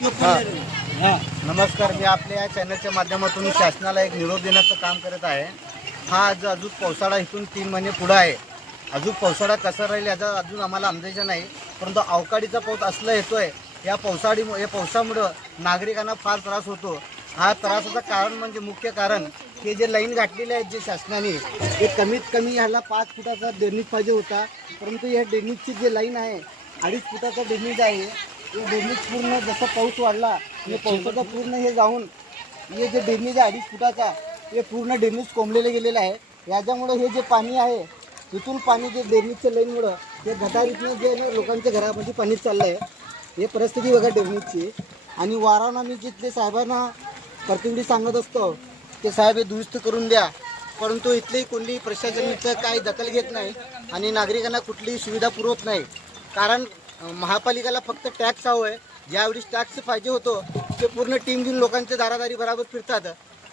नमस्कार मी आपल्या या चॅनलच्या माध्यमातून शासनाला एक निरोप देण्याचं काम करत आहे. हा आज अजून पावसाळा इथून तीन महिने पुढं आहे. अजून पावसाळा कसा राहील याचा अजून आम्हाला अंदाजा नाही. परंतु अवकाळीचा पाऊस असला आहे या पावसाळी या पावसामुळं नागरिकांना फार त्रास होतो. हा त्रासाचं कारण म्हणजे मुख्य कारण हे जे लाईन गाठलेले आहेत जे शासनाने ते कमीत कमी ह्याला पाच फुटाचा डेनिज पाहिजे होता. परंतु या डेनिजची जे लाईन आहे अडीच फुटाचा डेनिज आहे. हे पूर्ण जसं पाऊस वाढला हे पावसाचा पूर्ण हे जाऊन हे जे डेनिज आहे अडीच फुटाचा हे पूर्ण डेनिज कोंबलेलं गेलेलं आहे. याच्यामुळं हे जे पाणी आहे तिथून पाणी जे डेनिजच्या लाईनमुळं हे गटारीतनं जे ना लोकांच्या घरामध्ये पाणी चाललं आहे हे परिस्थिती बघा डेनिजची आणि वारांना आम्ही जिथले साहेबांना प्रतिनिधी सांगत असतो ते साहेब हे दुरुस्त करून द्या. परंतु इथली कोणली प्रशासनाचं काही दखल घेत नाही आणि नागरिकांना कुठलीही सुविधा पुरवत नाही. कारण महापालिकेला फक्त टॅक्स हवं आहे. ज्यावेळी टॅक्स पाहिजे होतो ते पूर्ण टीम घेऊन लोकांच्या दारादारी बराबर फिरतात.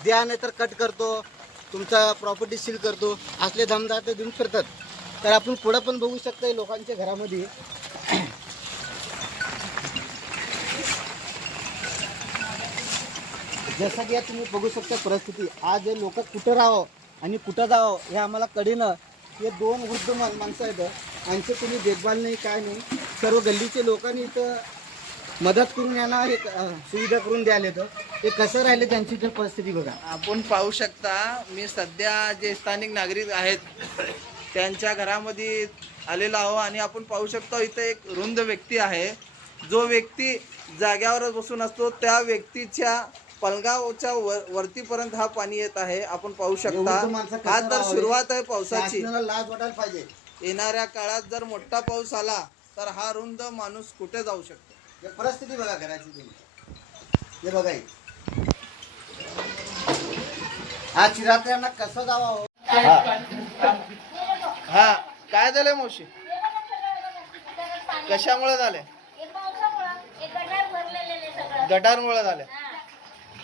द्या नाही तर कट करतो तुमचा प्रॉपर्टी सील करतो. असले धमदार ते देऊन फिरतात. तर आपण पुढं पण बघू शकतो लोकांच्या घरामध्ये. जसं की तुम्ही बघू शकता परिस्थिती. आज हे लोक कुठं राहावं आणि कुठं जावं हे आम्हाला कळेनं. हे दोन वृद्ध माणसं आहेत. यांचं कुणी देखभाल नाही काय नाही. सर्व गल्लीचे लोकांनी इथं मदत करून यांना हे सुविधा करून द्यायला येतं. ते कसं राहिले त्यांची तर परिस्थिती बघा. आपण पाहू शकता मी सध्या जे स्थानिक नागरिक आहेत त्यांच्या घरामध्ये आलेलो आहो आणि आपण पाहू शकतो इथं एक रुंद व्यक्ती आहे. जो व्यक्ती जाग्यावरच बसून असतो त्या व्यक्तीच्या पलगावच्या वर वरतीपर्यंत हा पाणी येत आहे. आपण पाहू शकता. आज तर? सुरुवात आहे पावसाची. लाज वाटायला पाहिजे. येणाऱ्या काळात जर मोठा पाऊस आला तर हा रुंद माणूस कुठे जाऊ शकतो? हे परिस्थिती बघा घराची तुम्ही. हे बघा ही. हा चिरात्र्यांना कसं जावं? हा. काय झालंय मावशी? कशामुळे झाले गटारमुळे झाले